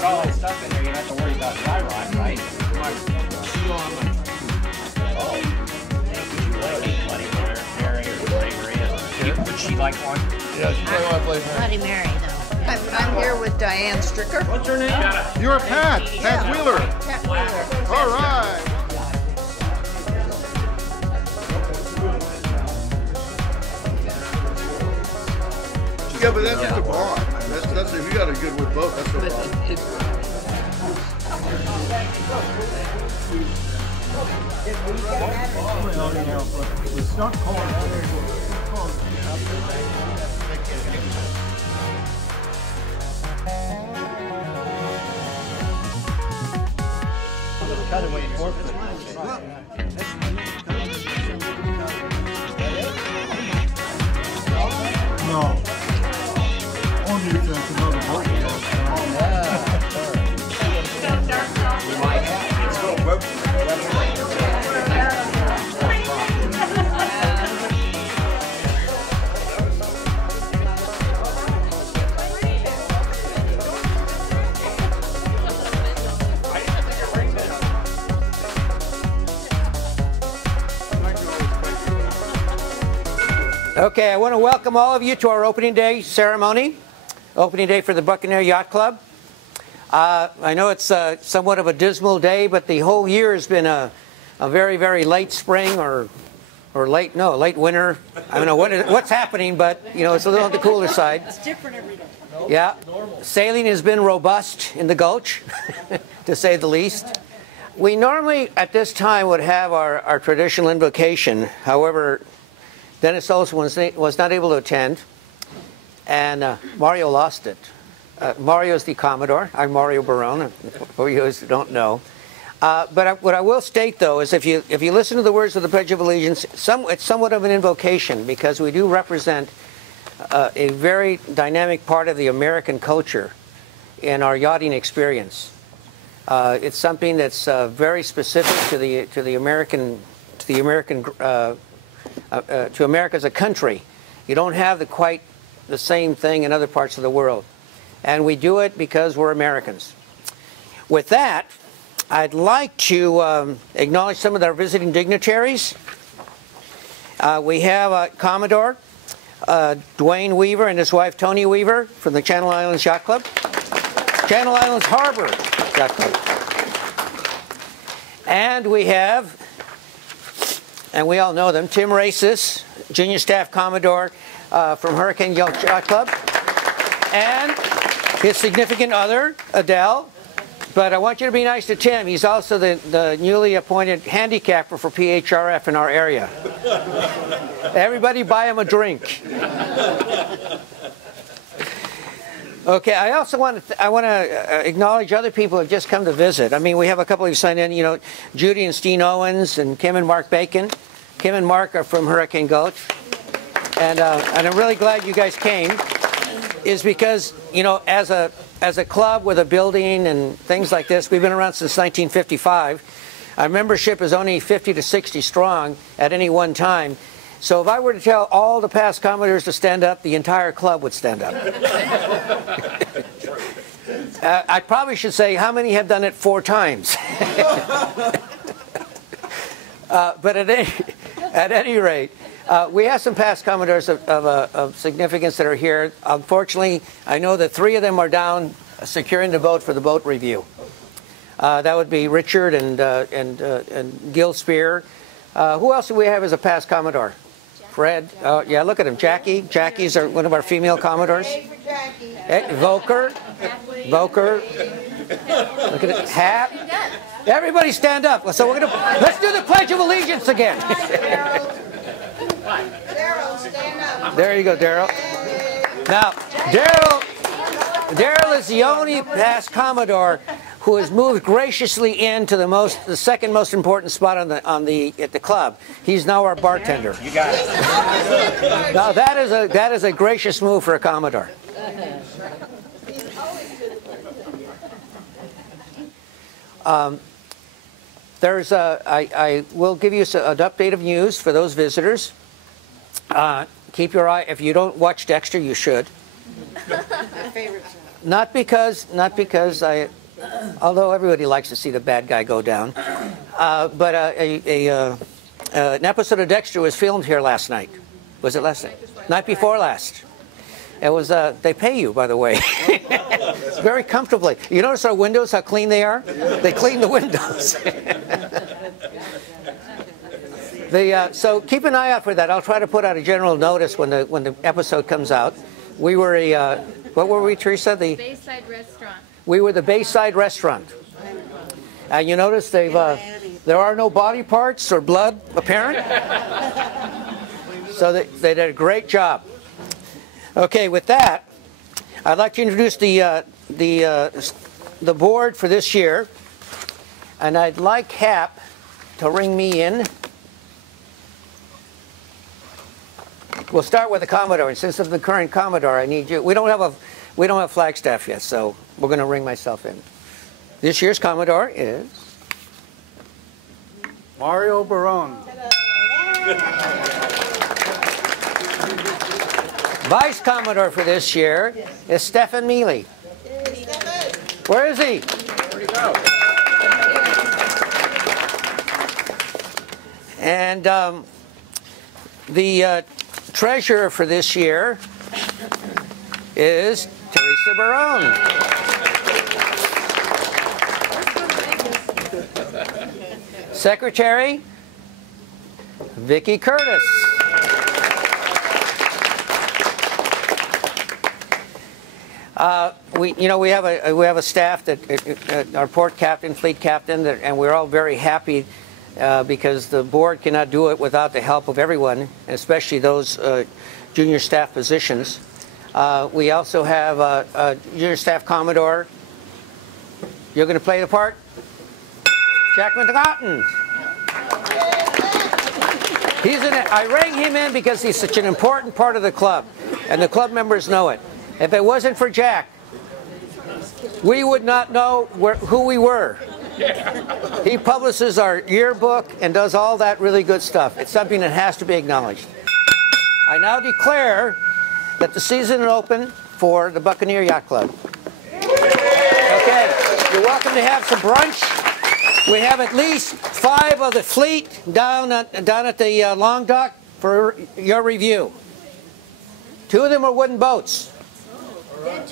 put all that stuff in there, you don't have to worry about dry rot, right? Would she like one? Yeah, she probably want to play Bloody Mary, though. I'm here with Diane Stricker. What's her name? You're Pat. Pat Wheeler. Pat Wheeler. All right. Yeah, but that's just a bond. That's if you got a good with both, that's no problem. It's not cold. No. Only if that's another boat. Okay, I want to welcome all of you to our opening day ceremony, opening day for the Buccaneer Yacht Club. I know it's somewhat of a dismal day, but the whole year has been a very, very late spring or late winter. I don't know what's happening, but you know it's a little on the cooler side. It's different every day. Yeah, sailing has been robust in the Gulch, to say the least. We normally at this time would have our traditional invocation. However, Dennis Olson was not able to attend, and Mario lost it. Mario's the Commodore. I'm Mario Barone, for you who don't know. But what I will state, though, is if you listen to the words of the Pledge of Allegiance, it's somewhat of an invocation, because we do represent a very dynamic part of the American culture in our yachting experience. It's something that's very specific to America as a country. You don't have quite the same thing in other parts of the world. And we do it because we're Americans. With that, I'd like to acknowledge some of our visiting dignitaries. We have Commodore Dwayne Weaver and his wife Tony Weaver from the Channel Islands Yacht Club. Channel Islands Harbor Yacht Club. And we have, and we all know them, Tim Racis, Junior Staff Commodore from Hurricane Yacht Club, and his significant other, Adele. But I want you to be nice to Tim. He's also the newly appointed handicapper for PHRF in our area. Everybody buy him a drink. Okay, I also want to acknowledge other people who have just come to visit. I mean, we have a couple who signed in, you know, Judy and Steen Owens and Kim and Mark Bacon. Kim and Mark are from Hurricane Gulch. And I'm really glad you guys came, is because, you know, as a club with a building and things like this, we've been around since 1955. Our membership is only 50 to 60 strong at any one time. So if I were to tell all the past Commodores to stand up, the entire club would stand up. I probably should say, how many have done it 4 times? But at any rate, we have some past Commodores of significance that are here. Unfortunately, I know that 3 of them are down securing the boat for the boat review. That would be Richard and Gil Spear. Who else do we have as a past Commodore? Fred. Yeah, look at him. Jackie. Jackie's one of our female Commodores. Volker. Look at it. Hap. Everybody stand up. So let's do the Pledge of Allegiance again. Daryl, stand up. There you go, Daryl. Now, Daryl is the only past Commodore who has moved graciously into the second most important spot at the club. He's now our bartender. You got it. Now that is a gracious move for a Commodore. I will give you an update of news for those visitors. Keep your eye. If you don't watch Dexter, you should. My favorite show. Not because I, although everybody likes to see the bad guy go down, but an episode of Dexter was filmed here last night. Was it last night? Night before last. It was. They pay you, by the way, very comfortably. You notice our windows, how clean they are? They clean the windows. So keep an eye out for that. I'll try to put out a general notice when the episode comes out. We were what were we, Teresa? The Bayside Restaurant. We were the Bayside Restaurant. And you notice there are no body parts or blood apparent. So they did a great job. Okay, with that, I'd like to introduce the board for this year, and I'd like Hap to ring me in. We'll start with the Commodore, and since I'm the current Commodore, I need you. We don't have Flagstaff yet, so we're going to ring myself in. This year's Commodore is Mario Barone. Vice Commodore for this year is Stephen Mealy. Where is he? Where'd he go? And the treasurer for this year is Teresa Barone. Secretary, Vicki Curtis. We have a staff that our port captain, fleet captain, and we're all very happy because the board cannot do it without the help of everyone, especially those junior staff positions. We also have a junior staff Commodore. You're going to play the part? Jack McNaughton. I rang him in because he's such an important part of the club, and the club members know it. If it wasn't for Jack, we would not know who we were. He publishes our yearbook and does all that really good stuff. It's something that has to be acknowledged. I now declare that the season is open for the Buccaneer Yacht Club. Okay, you're welcome to have some brunch. We have at least 5 of the fleet down at the long dock for your review. 2 of them are wooden boats.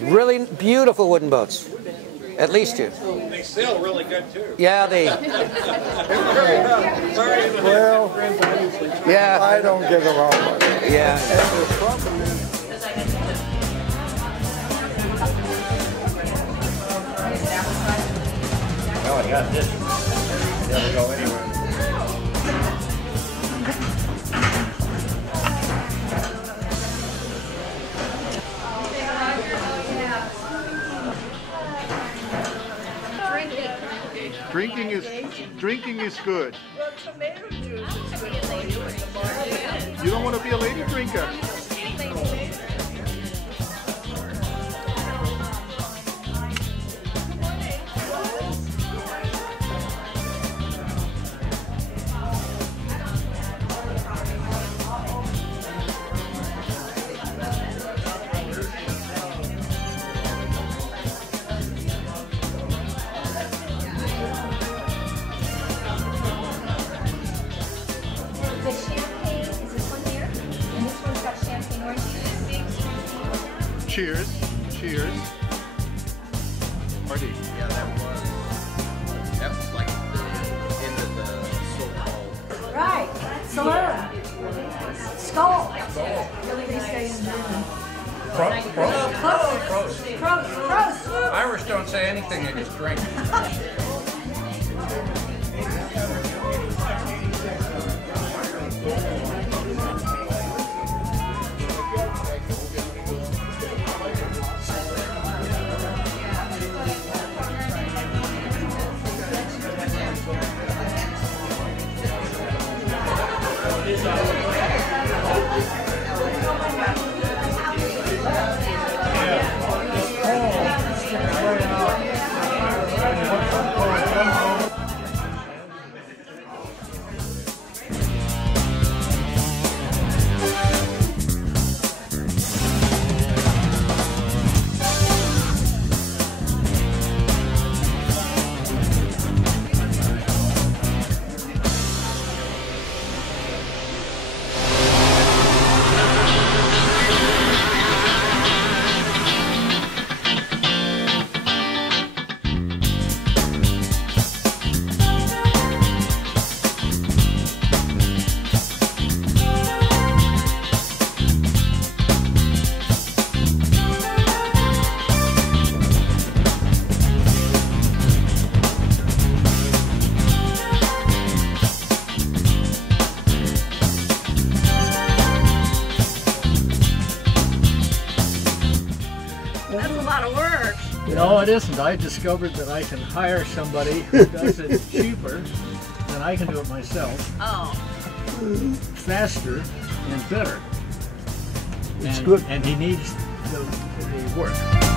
Really beautiful wooden boats. At least 2. They sail really good too. Yeah, Well, yeah. I don't get along with it. Yeah. And the problem is, Oh, I got this. Never go anywhere. drinking is good. Well, tomato juice is good for you in the morning. You don't want to be a lady drinker. The champagne is this one here, and this one's got champagne orange juice. Cheers. Cheers. Marty. Yeah, that was like the end of the so-called. Right, saloon, skull. Really, they say in Prost. Irish don't say anything, they just drink. No, it isn't. I discovered that I can hire somebody who does it cheaper than I can do it myself. Oh. Faster and better. It's good. And he needs the work.